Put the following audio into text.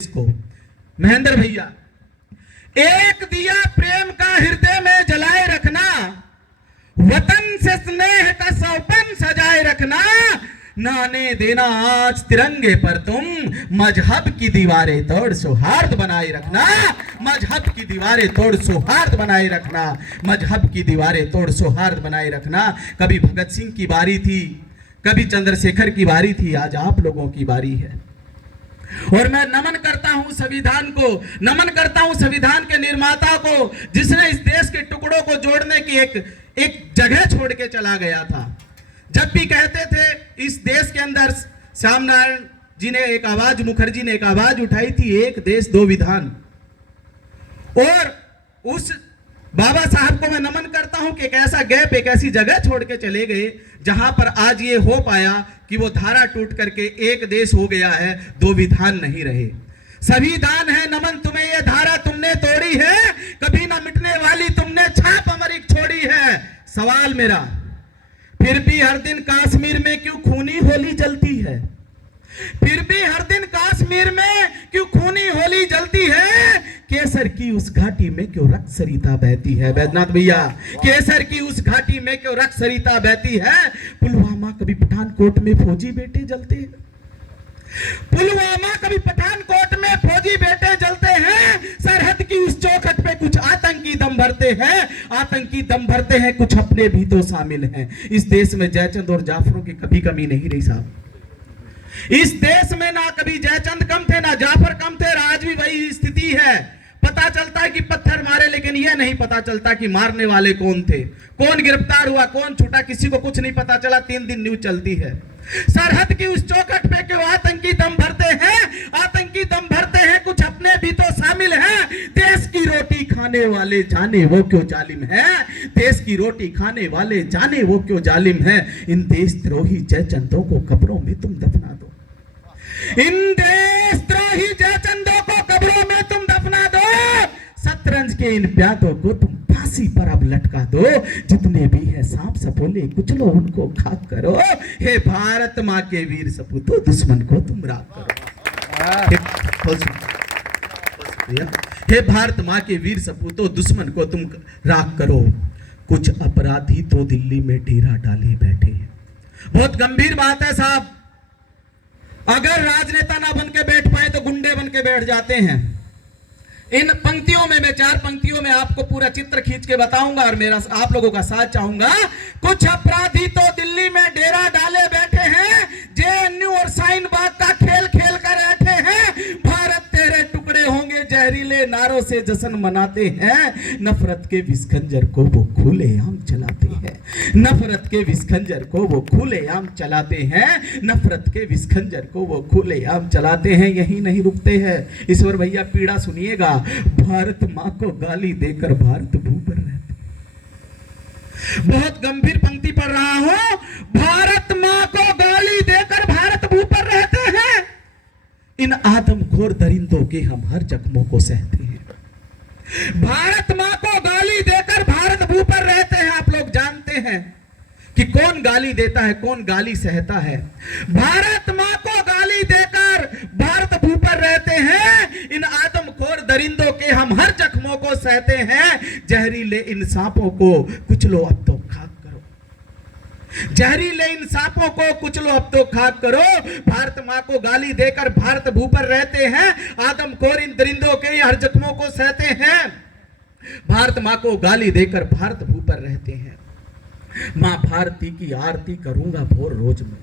इसको महेंद्र भैया, एक दिया प्रेम का हृदय में जलाए रखना, वतन से स्नेह का सौपन सजाए रखना, न आने देना आज तिरंगे पर तुम, मजहब की दीवारें तोड़ सौहार्द बनाए रखना, मजहब की दीवारें तोड़ सौहार्द बनाए रखना, मजहब की दीवारें तोड़ सौहार्द बनाए रखना। कभी भगत सिंह की बारी थी, कभी चंद्रशेखर की बारी थी, आज आप लोगों की बारी है। और मैं नमन करता हूं संविधान को, नमन करता हूं संविधान के निर्माता को, जिसने इस देश के टुकड़ों को जोड़ने की एक जगह छोड़ के चला गया था। जब भी कहते थे इस देश के अंदर, श्याम नारायण जी ने एक आवाज, मुखर्जी ने एक आवाज उठाई थी, एक देश दो विधान। और उस बाबा साहब को मैं नमन करता हूं कि एक ऐसा गैप, एक ऐसी जगह छोड़ के चले गए जहां पर आज ये हो पाया कि वो धारा टूट करके एक देश हो गया है, दो विधान नहीं रहे। सभी दान है नमन तुम्हें, ये धारा तुमने तोड़ी है, कभी ना मिटने वाली तुमने छाप अमरिक छोड़ी है। सवाल मेरा, फिर भी हर दिन कश्मीर में क्यों खूनी होली जलती है? फिर भी हर दिन कश्मीर में क्यों खूनी होली जलती है? केसर की उस घाटी में क्यों रक्त सरिता बहती है? वैद्यनाथ भैया, केसर की उस घाटी में क्यों रक्त सरिता बहती है? पुलवामा कभी पठानकोट में फौजी बेटे जलते हैं, पुलवामा कभी पठानकोट में फौजी बेटे जलते हैं। सरहद की उस चौखट पे कुछ आतंकी दम भरते हैं, आतंकी दम भरते हैं, कुछ अपने भी तो शामिल हैं। इस देश में जयचंद और जाफरों की कभी कमी नहीं रही साहब। इस देश में ना कभी जयचंद कम थे ना जाफर कम थे, आज भी वही स्थिति है। पता चलता है कि पत्थर मारे, लेकिन यह नहीं पता चलता कि मारने वाले कौन थे, कौन गिरफ्तार हुआ, कौन छूटा, किसी को कुछ नहीं पता चला। 3 दिन न्यूज चलती है। सरहद की उस चौखट पे क्यों आतंकी दम भरते हैं, आतंकी दम भरते हैं, कुछ अपने भी तो शामिल हैं। देश की रोटी खाने वाले जाने वो क्यों जालिम है, देश की रोटी खाने वाले जाने वो क्यों जालिम है। इन देशद्रोही जयचंदों को कब्रों में तुम दफना दो, इन देशद्रोही जयचंदों को कब्रों में तुम दफना दो। शतरंज के इन प्यादों को तुम फांसी पर अब लटका दो। जितने भी है सांप सपोले कुचलो उनको खाक करो। हे भारत माँ के वीर सपूतों, दुश्मन को तुम राख करो। हे भारत माँ के वीर सपूतों, दुश्मन को तुम राख करो। कुछ अपराधी तो दिल्ली में डेरा डाले बैठे हैं। बहुत गंभीर बात है साहब। अगर राजनेता ना बन के बैठ पाए तो गुंडे बन के बैठ जाते हैं। इन पंक्तियों में, मैं 4 पंक्तियों में आपको पूरा चित्र खींच के बताऊंगा और मेरा आप लोगों का साथ चाहूंगा। कुछ अपराधी तो दिल्ली में डेरा डाले बैठे हैं, जेएनयू और शाहीन बाग का खेल खेल कर बैठे हैं। भारत तेरे टुकड़े होंगे जहरीले नारों से जश्न मनाते हैं। नफरत के विष खंजर को वो खुलेआम चलाते हैं, नफरत के विष खंजर को वो खुलेआम चलाते हैं, नफरत के विष खंजर को वो खुलेआम चलाते हैं। यही नहीं रुकते हैं। ईश्वर भैया पीड़ा सुनिएगा। भारत मां को गाली देकर भारत भू पर रहते, बहुत गंभीर पंक्ति पढ़ रहा हूं। भारत मां को गाली देकर भारत भू पर रहते हैं। इन आदमखोर दरिंदों के हम हर जख्मों को सहते हैं। भारत मां को गाली देकर भारत भू पर रहते हैं। आप लोग जानते हैं कि कौन गाली देता है, कौन गाली सहता है। भारत मां को गाली देकर भारत भू पर रहते हैं। इन आदमखोर दरिंदों के हम हर जख्मों को सहते हैं। जहरीले इन सांपों को कुचलो अब तो खाक करो, जहरीले इन सांपों को कुचलो अब तो खाक करो। भारत मां को गाली देकर भारत भू पर रहते हैं। आदमखोर इन दरिंदों के हर जख्मों को सहते हैं। भारत मां को गाली देकर भारत भू पर रहते हैं। मां भारती की आरती करूंगा भोर रोज में।